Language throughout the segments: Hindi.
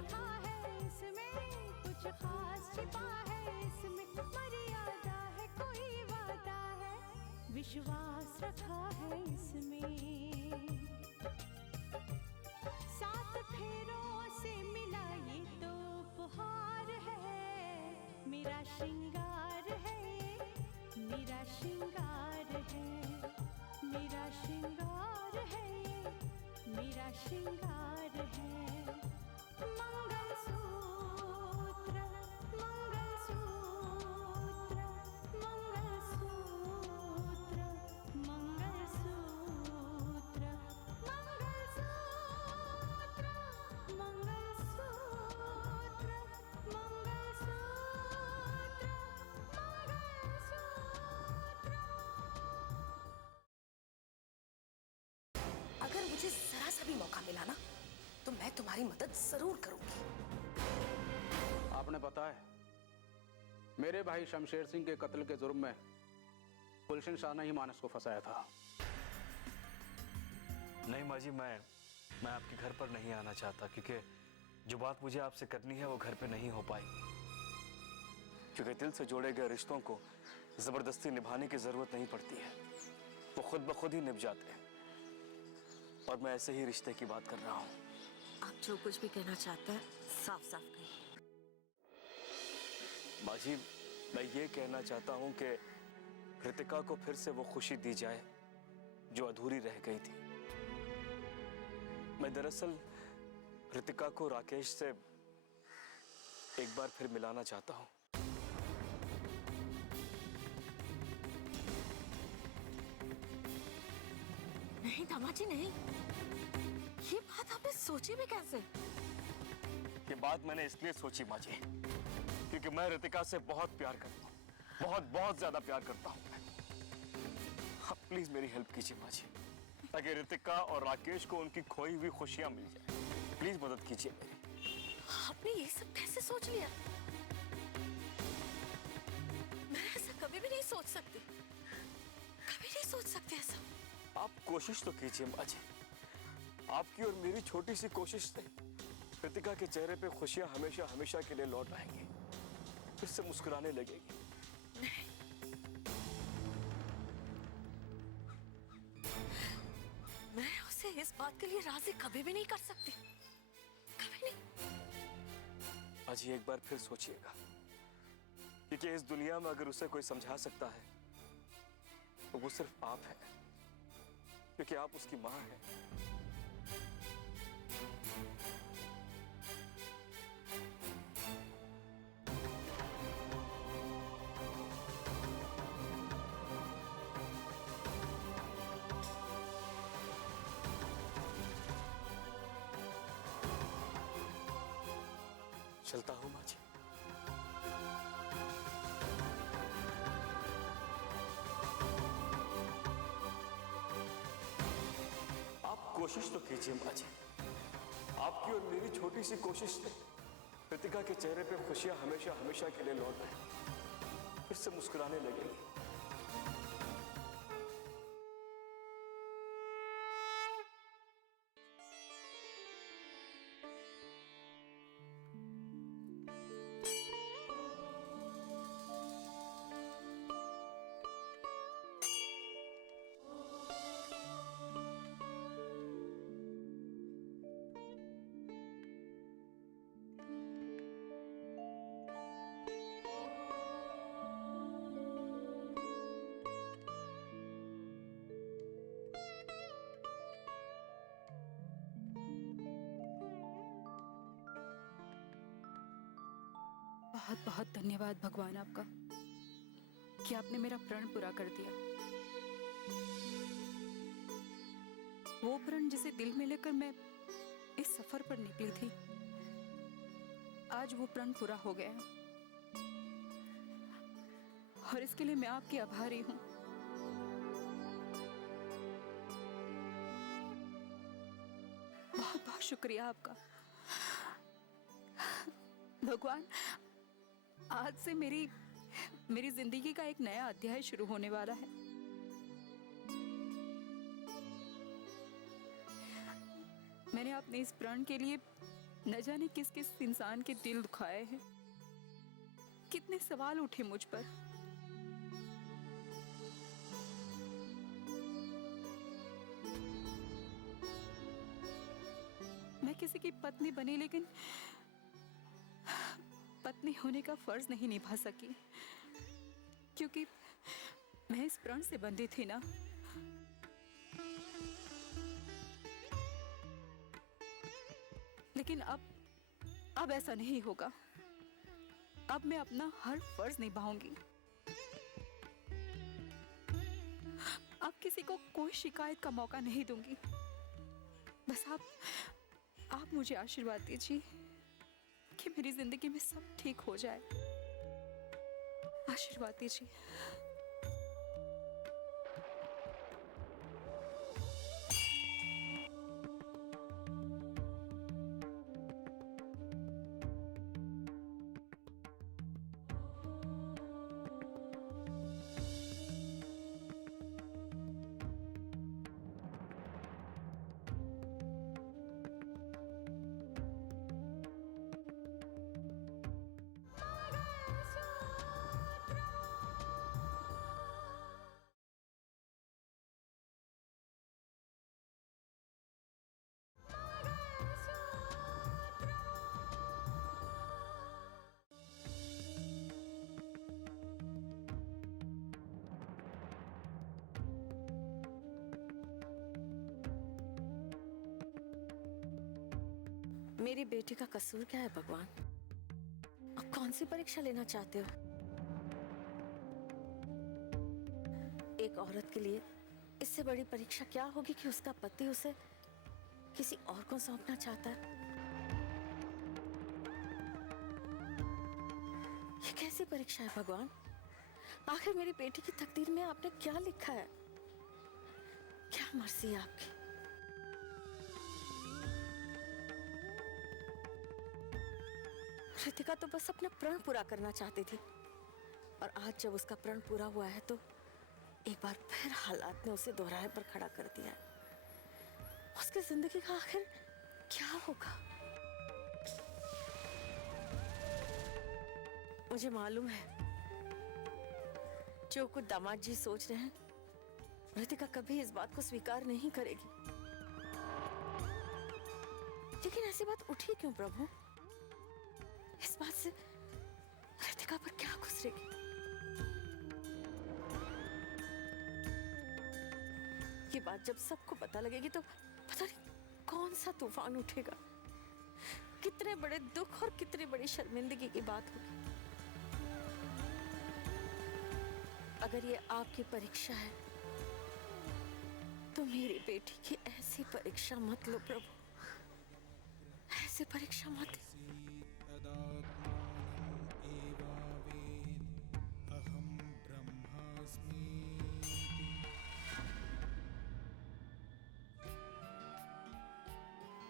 लिखा है इसमें, कुछ खास छिपा है इसमें, मर्यादा है कोई वादा है, विश्वास रखा है इसमें। सात फेरों से मिला ये तो उपहार है, मेरा श्रृंगार है, मेरा श्रृंगार है, मेरा श्रृंगार है, मेरा श्रृंगार है। मंगलसूत्र, मंगलसूत्र, मंगलसूत्र, मंगलसूत्र, मंगलसूत्र, मंगलसूत्र, अगर मुझे जरा सा भी मौका मिला ना तो मैं तुम्हारी मदद जरूर करूंगी। आपने पता है, मेरे भाई शमशेर सिंह के कत्ल के जुर्म में गुलशन शाह ने ही मानस को फंसाया था। नहीं माँ जी, मैं आपके घर पर नहीं आना चाहता, क्योंकि जो बात मुझे आपसे करनी है वो घर पे नहीं हो पाई। क्योंकि दिल से जोड़े गए रिश्तों को जबरदस्ती निभाने की जरूरत नहीं पड़ती है, वो खुद ब खुद ही निभ जाते हैं। और मैं ऐसे ही रिश्ते की बात कर रहा हूँ। आप जो कुछ भी कहना चाहते हैं साफ साफ कहिए। माँ जी, मैं ये कहना चाहता हूँ कि कृतिका को फिर से वो खुशी दी जाए जो अधूरी रह गई थी। मैं दरअसल कृतिका को राकेश से एक बार फिर मिलाना चाहता हूँ। नहीं दामाजी नहीं, ये बात आपने सोची भी कैसे? ये बात मैंने इसलिए सोची माँ जी, क्योंकि मैं रितिका से बहुत प्यार करता हूँ, बहुत बहुत ज्यादा प्यार करता हूँ। आप प्लीज मेरी हेल्प कीजिए माँ जी, ताकि रितिका और राकेश को उनकी खोई हुई खुशियां मिल जाए। प्लीज मदद कीजिए मेरी। आपने ये सब कैसे सोच लिया? मैं ऐसा कभी भी नहीं सोच सकती, कभी नहीं सोच सकती ऐसा। आप कोशिश तो कीजिए माँ जी, आपकी और मेरी छोटी सी कोशिश से कृतिका के चेहरे पे खुशियां हमेशा हमेशा के लिए लौट आएंगी, फिर से मुस्कुराने लगेगी। नहीं, मैं उसे इस बात के लिए राजी कभी भी नहीं कर सकती, कभी नहीं। आज एक बार फिर सोचिएगा, क्योंकि इस दुनिया में अगर उसे कोई समझा सकता है तो वो सिर्फ आप हैं, क्योंकि आप उसकी मां हैं। चलता हूं माँ जी। आप कोशिश तो कीजिए माँ जी, आपकी और मेरी छोटी सी कोशिश से कृतिका के चेहरे पे खुशियां हमेशा हमेशा के लिए लौट आए, फिर से मुस्कुराने लगेगी। बहुत बहुत धन्यवाद भगवान आपका कि आपने मेरा प्रण पूरा कर दिया। वो प्रण जिसे दिल में लेकर मैं इस सफर पर निकली थी, आज वो प्रण पूरा हो गया और इसके लिए मैं आपकी आभारी हूं। बहुत बहुत शुक्रिया आपका भगवान। आज से मेरी जिंदगी का एक नया अध्याय शुरू होने वाला है। मैंने अपने इस प्रण के लिए न जाने किस किस इंसान के दिल दुखाए हैं, कितने सवाल उठे मुझ पर। मैं किसी की पत्नी बनी, लेकिन पत्नी होने का फर्ज नहीं निभा सकी, क्योंकि मैं इस प्रण से बंधी थी ना। लेकिन अब ऐसा नहीं होगा। अब मैं अपना हर फर्ज निभाऊंगी। अब किसी को कोई शिकायत का मौका नहीं दूंगी। बस आप मुझे आशीर्वाद दीजिए कि मेरी जिंदगी में सब ठीक हो जाए। आशीर्वाद दीजिए। मेरी बेटी का कसूर क्या है भगवान? अब कौन सी परीक्षा लेना चाहते हो? एक औरत के लिए इससे बड़ी परीक्षा क्या होगी कि उसका पति उसे किसी और को सौंपना चाहता है? ये कैसी परीक्षा है भगवान? आखिर मेरी बेटी की तकदीर में आपने क्या लिखा है? क्या मर्जी है आपकी? रितिका तो बस अपना प्रण पूरा करना चाहती थी, और आज जब उसका प्रण पूरा हुआ है तो एक बार फिर हालात ने उसे दोहराए पर खड़ा कर दिया है। उसकी जिंदगी का आखिर क्या होगा? मुझे मालूम है जो कुछ दामाद जी सोच रहे हैं, रितिका कभी इस बात को स्वीकार नहीं करेगी। लेकिन ऐसी बात उठी क्यों प्रभु? इस बात से रितिका पर क्या गुजरेगी? ये बात जब सबको पता लगेगी तो पता नहीं कौन सा तूफान उठेगा। कितने बड़े दुख और कितनी बड़ी शर्मिंदगी की बात होगी। अगर ये आपकी परीक्षा है तो मेरी बेटी की ऐसी परीक्षा मत लो प्रभु, ऐसी परीक्षा मत लो।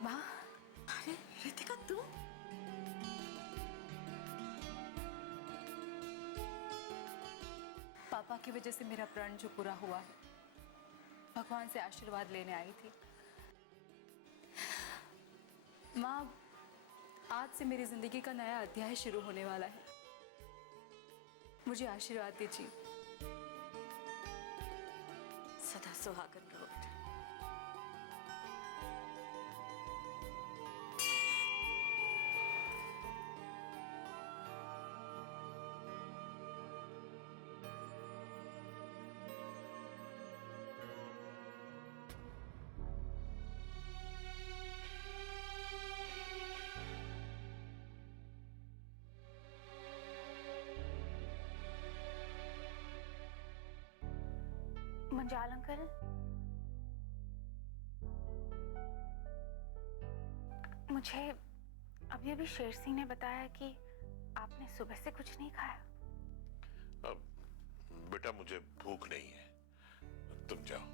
माँ, अरे रितिका तुम? पापा की वजह से मेरा प्रण जो पूरा हुआ है, भगवान से आशीर्वाद लेने आई थी। माँ, आज से मेरी जिंदगी का नया अध्याय शुरू होने वाला है। मुझे आशीर्वाद दीजिए। सदा सुहागन रहो बेटा। मंजाल अंकल, मुझे अभी अभी शेर सिंह ने बताया कि आपने सुबह से कुछ नहीं खाया। अब बेटा मुझे भूख नहीं है, तुम जाओ।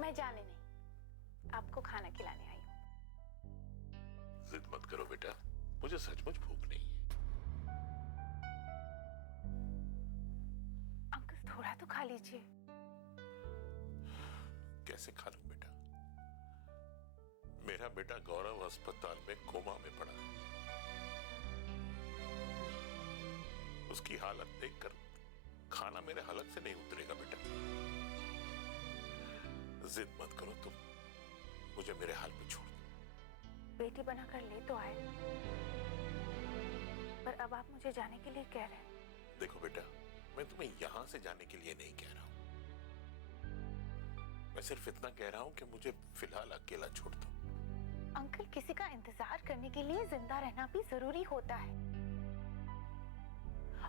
मैं जाने नहीं, आपको खाना खिलाने आई हूँ। जिद मत करो बेटा, मुझे सचमुच भूख नहीं है। अंकल थोड़ा तो खा लीजिए। कैसे खा लूं बेटा? मेरा बेटा गौरव अस्पताल में कोमा में पड़ा है। उसकी हालत देखकर खाना मेरे हलक से नहीं उतरेगा बेटा। जिद मत करो तुम, मुझे मेरे हाल पे छोड़ दो। बेटी बनाकर ले तो आए, पर अब आप मुझे जाने के लिए कह रहे हैं। देखो बेटा, मैं तुम्हें यहां से जाने के लिए नहीं कह रहा हूं। मैं सिर्फ इतना कह रहा हूं कि मुझे फिलहाल अकेला छोड़ दो। अंकल, किसी का इंतजार करने के लिए जिंदा रहना भी जरूरी होता है।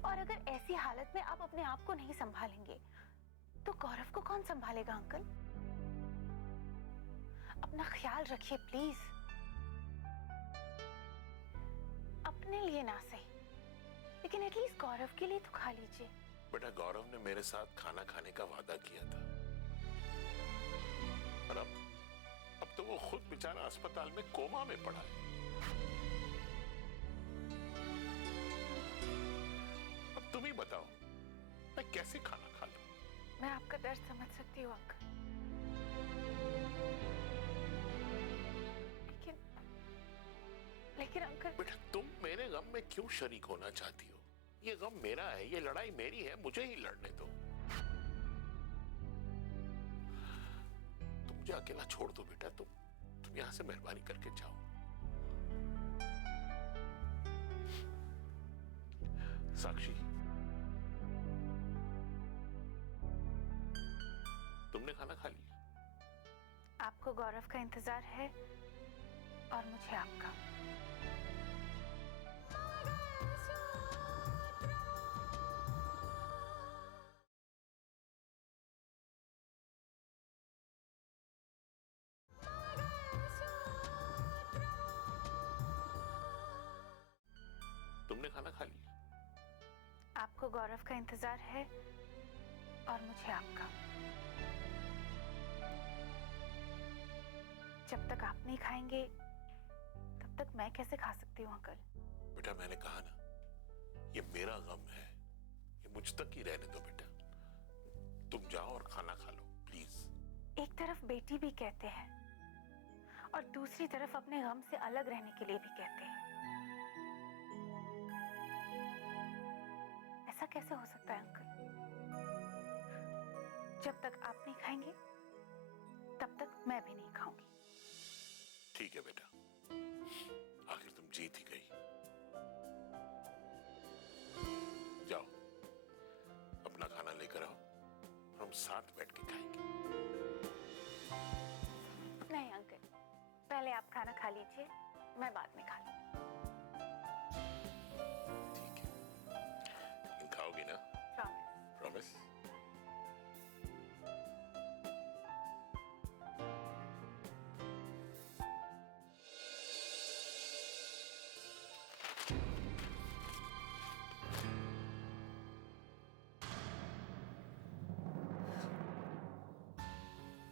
और अगर ऐसी हालत में आप अपने आप को नहीं संभालेंगे तो गौरव को कौन संभालेगा? अंकल, अपना ख्याल रखिए प्लीज। अपने लिए ना सही, लेकिन एटलीस्ट गौरव के लिए तो खा लीजिए। बेटा, गौरव ने मेरे साथ खाना खाने का वादा किया था, और अब तो वो खुद बेचारा अस्पताल में कोमा में पड़ा है। अब तुम ही बताओ, मैं कैसे खाना खा लूं? मैं आपका दर्द समझ सकती हूँ अंकल, लेकिन अंकल। बेटा, तुम मेरे गम में क्यों शरीक होना चाहती हो? ये गम मेरा है, ये लड़ाई मेरी है, मुझे ही लड़ने दो। तुम मुझे अकेला छोड़ दो बेटा। तुम यहां से मेहरबानी करके जाओ। साक्षी, तुमने खाना खा लिया? आपको गौरव का इंतजार है और मुझे आपका। तुमने खाना खा लिया? आपको गौरव का इंतजार है और मुझे आपका। जब तक आप नहीं खाएंगे तब तक मैं कैसे खा सकती हूँ अंकल? बेटा, मैंने कहा ना, ये मेरा गम है, ये मुझ तक ही रहने दो बेटा। तुम जाओ और खाना खा लो प्लीज। एक तरफ बेटी भी कहते हैं और दूसरी तरफ अपने गम से अलग रहने के लिए भी कहते हैं। ऐसा कैसे हो सकता है अंकल? जब तक आप नहीं खाएंगे तब तक मैं भी नहीं खाऊंगी। ठीक है बेटा, आखिर तुम जीत ही गई। जाओ, अपना खाना लेकर आओ, हम साथ बैठ के खाएंगे। नहीं अंकल, पहले आप खाना खा लीजिए, मैं बाद में खा लूंगी। ठीक है, तुम खाओगी ना? प्रॉमिस। प्रॉमिस?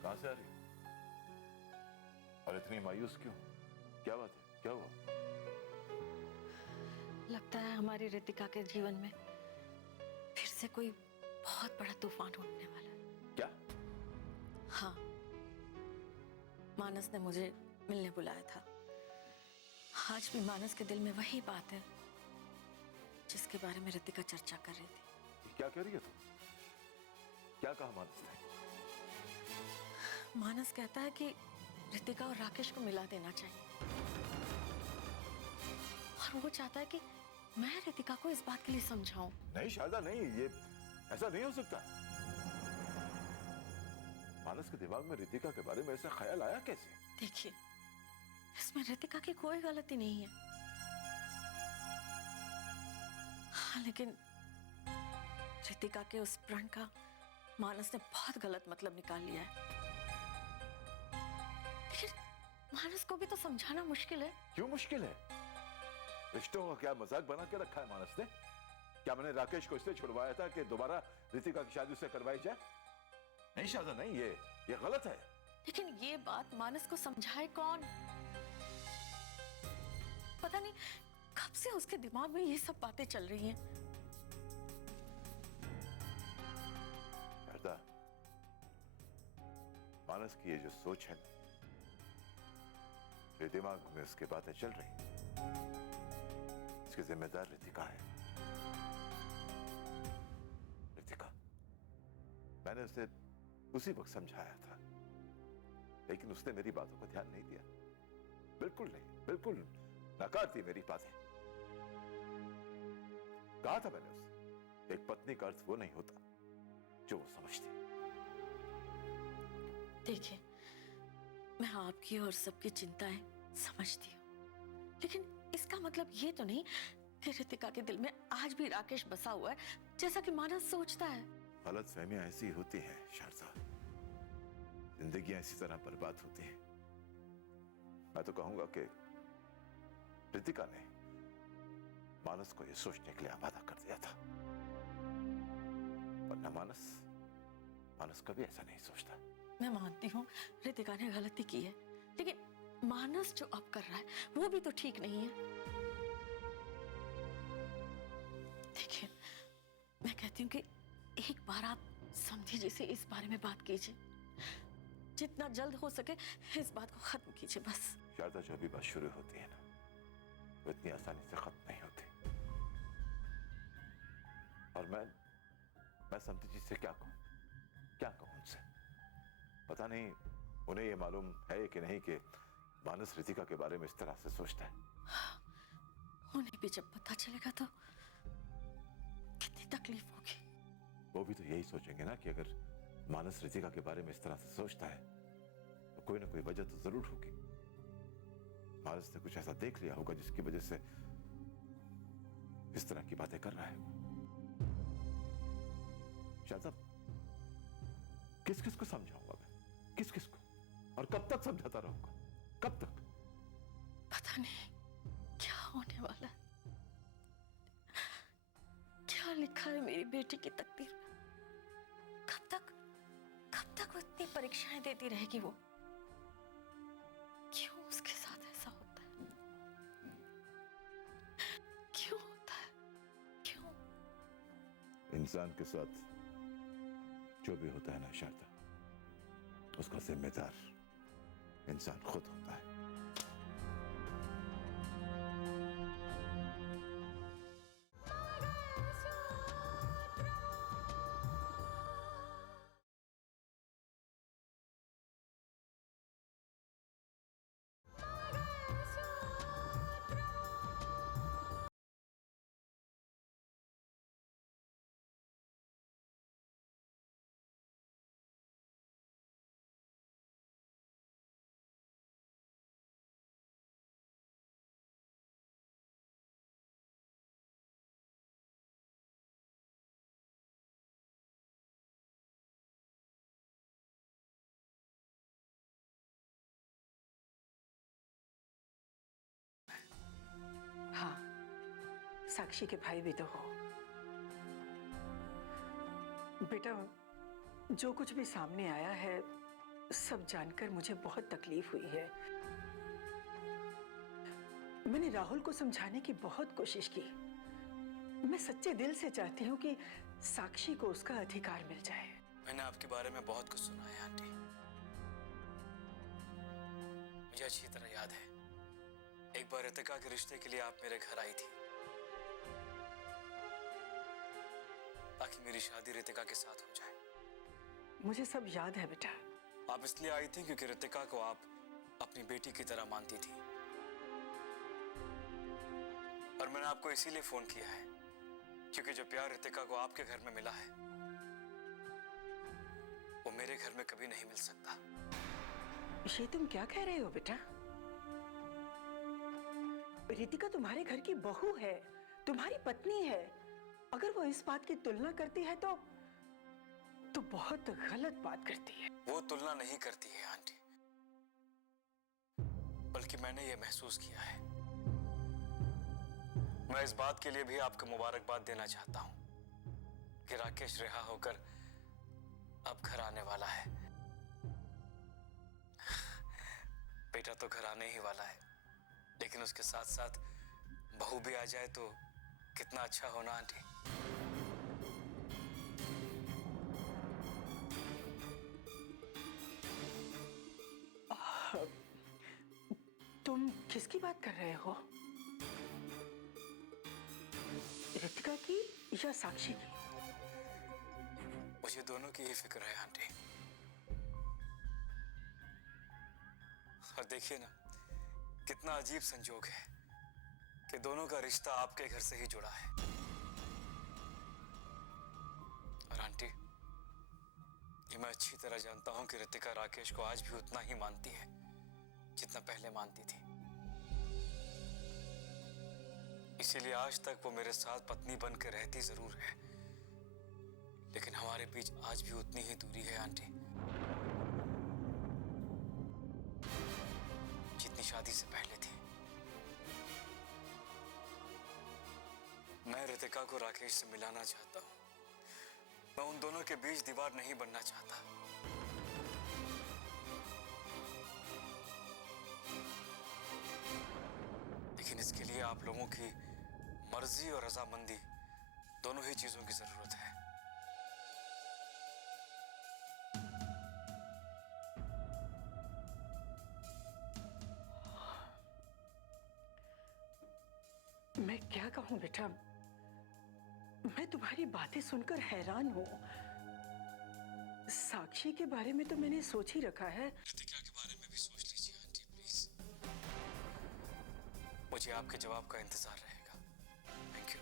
कहां से आ रही? और इतनी मायूस क्यों? क्या बात है, क्या हुआ? लगता है हमारी रितिका के जीवन में फिर से कोई बहुत बड़ा तूफान उठने वाला है। क्या? हाँ, मानस ने मुझे मिलने बुलाया था। आज भी मानस के दिल में वही बात है जिसके बारे में रितिका चर्चा कर रही थी। क्या कह रही है तुम? क्या कहा मानस ने? मानस कहता है कि रितिका और राकेश को मिला देना चाहिए, और वो चाहता है कि मैं रितिका को इस बात के लिए समझाऊं। नहीं शारदा, नहीं, ये ऐसा नहीं हो सकता। मानस के दिमाग में रितिका के बारे में ऐसा ख्याल आया कैसे? देखिए, इसमें रितिका की कोई गलती नहीं है। हाँ, लेकिन रितिका के उस प्रण का मानस ने बहुत गलत मतलब निकाल लिया है। लेकिन मानस को भी तो समझाना मुश्किल है। क्यों मुश्किल है? रिश्तों का क्या मजाक बना के रखा है मानस ने? क्या मैंने राकेश को इसलिए छुड़वाया था कि दोबारा रितिका की शादी उससे करवाई जाए? नहीं शारदा, नहीं, ये गलत है। लेकिन ये बात मानस को समझाए कौन? पता नहीं कब से उसके दिमाग में ये सब बातें चल रही हैं। शारदा, मानस की ये जो सोच है, जो दिमाग में उसकी बातें चल रही, इसकी जिम्मेदार रितिका है। रितिका, मैंने उसे उसी वक्त समझाया था, लेकिन उसने मेरी बातों को ध्यान नहीं दिया। बिल्कुल नहीं, बिल्कुल नकार दी मेरी बातें। कहा था मैंने उसे, एक पत्नी का अर्थ वो नहीं होता जो वो समझती। देखिए, मैं आपकी और सबकी चिंताएं समझती हूँ, लेकिन इसका मतलब ये तो नहीं कि रितिका के दिल में आज भी राकेश बसा हुआ है, जैसा कि मानस सोचता है। गलतफहमियां ऐसी होती हैं शारदा, जिंदगियां इसी तरह बर्बाद होती हैं। मैं तो कहूंगा कि रितिका ने मानस को यह सोचने के लिए आमादा कर दिया था, वरना मानस कभी ऐसा नहीं सोचता। मैं मानती हूँ रितिका ने गलती की है, लेकिन मानस जो अब कर रहा है वो भी तो ठीक नहीं है। देखिए, मैं कहती हूँ कि एक बार आप समधी जी से इस बारे में बात कीजिए, जितना जल्द हो सके इस बात को खत्म कीजिए बस। शारदा, जो भी बात शुरू होती है ना, वो इतनी आसानी से खत्म नहीं होती। और मैं समधी जी से क्या कहूं उनसे? पता नहीं उन्हें ये मालूम है कि नहीं कि मानस रितिका के बारे में इस तरह से सोचता है। उन्हें भी जब पता चलेगा तो कितनी तकलीफ होगी। वो भी तो यही सोचेंगे ना कि अगर मानस रितिका के बारे में इस तरह से सोचता है तो कोई ना कोई वजह तो जरूर होगी। मानस ने कुछ ऐसा देख लिया होगा जिसकी वजह से इस तरह की बातें कर रहा है। शायद किस किस को समझाऊंगा मैं, किस किस को, और कब तक समझाता रहूंगा? कब तक? पता नहीं क्या होने वाला है, क्या लिखा है मेरी बेटी की तकदीर में। कब तक वो इतनी परीक्षाएं देती रहेगी? वो क्यों उसके साथ ऐसा होता है? क्यों होता है? क्यों? इंसान के साथ जो भी होता है ना शारदा, उसका जिम्मेदार इंसान खुद होता है। हाँ, साक्षी के भाई भी तो हो। बेटा, जो कुछ भी सामने आया है सब जानकर मुझे बहुत तकलीफ हुई है। मैंने राहुल को समझाने की बहुत कोशिश की। मैं सच्चे दिल से चाहती हूँ कि साक्षी को उसका अधिकार मिल जाए। मैंने आपके बारे में बहुत कुछ सुना है आंटी। मुझे अच्छी तरह याद है, एक बार रितिका के रिश्ते के लिए आप मेरे घर आई थी ताकि मेरी शादी रितिका के साथ हो जाए। मुझे सब याद है बेटा। आप इसलिए आई थी क्योंकि रितिका को आप अपनी बेटी की तरह मानती थी, और मैंने आपको इसीलिए फोन किया है क्योंकि जो प्यार रितिका को आपके घर में मिला है वो मेरे घर में कभी नहीं मिल सकता। ये तुम क्या कह रहे हो बेटा? रितिका तुम्हारे घर की बहू है, तुम्हारी पत्नी है। अगर वो इस बात की तुलना करती है तो बहुत गलत बात करती है। वो तुलना नहीं करती है आंटी, बल्कि मैंने ये महसूस किया है। मैं इस बात के लिए भी आपको मुबारकबाद देना चाहता हूं कि राकेश रिहा होकर अब घर आने वाला है। बेटा तो घर आने ही वाला है, लेकिन उसके साथ साथ बहू भी आ जाए तो कितना अच्छा होना आंटी। तुम किसकी बात कर रहे हो? रितिका की या साक्षी की? मुझे दोनों की ही फिक्र है आंटी। और देखिए ना, कितना अजीब संजोग है कि दोनों का रिश्ता आपके घर से ही जुड़ा है। और आंटी, ये मैं अच्छी तरह जानता हूं कि रितिका राकेश को आज भी उतना ही मानती है जितना पहले मानती थी। इसीलिए आज तक वो मेरे साथ पत्नी बन के रहती जरूर है, लेकिन हमारे बीच आज भी उतनी ही दूरी है आंटी, जितनी शादी से पहले थी। मैं रितिका को राकेश से मिलाना चाहता हूं। मैं उन दोनों के बीच दीवार नहीं बनना चाहता। लेकिन इसके लिए आप लोगों की मर्जी और रजामंदी, दोनों ही चीजों की जरूरत है। मैं क्या कहूं बेटा, मैं तुम्हारी बातें सुनकर हैरान हूं। साक्षी के बारे में तो मैंने सोच ही रखा है। रितिका के बारे में भी सोच लीजिए आंटी प्लीज। मुझे आपके जवाब का इंतजार रहेगा। Thank you.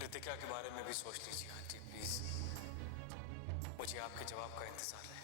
रितिका के बारे में भी सोच लीजिए आंटी प्लीज। मुझे आपके जवाब का इंतजार रहेगा।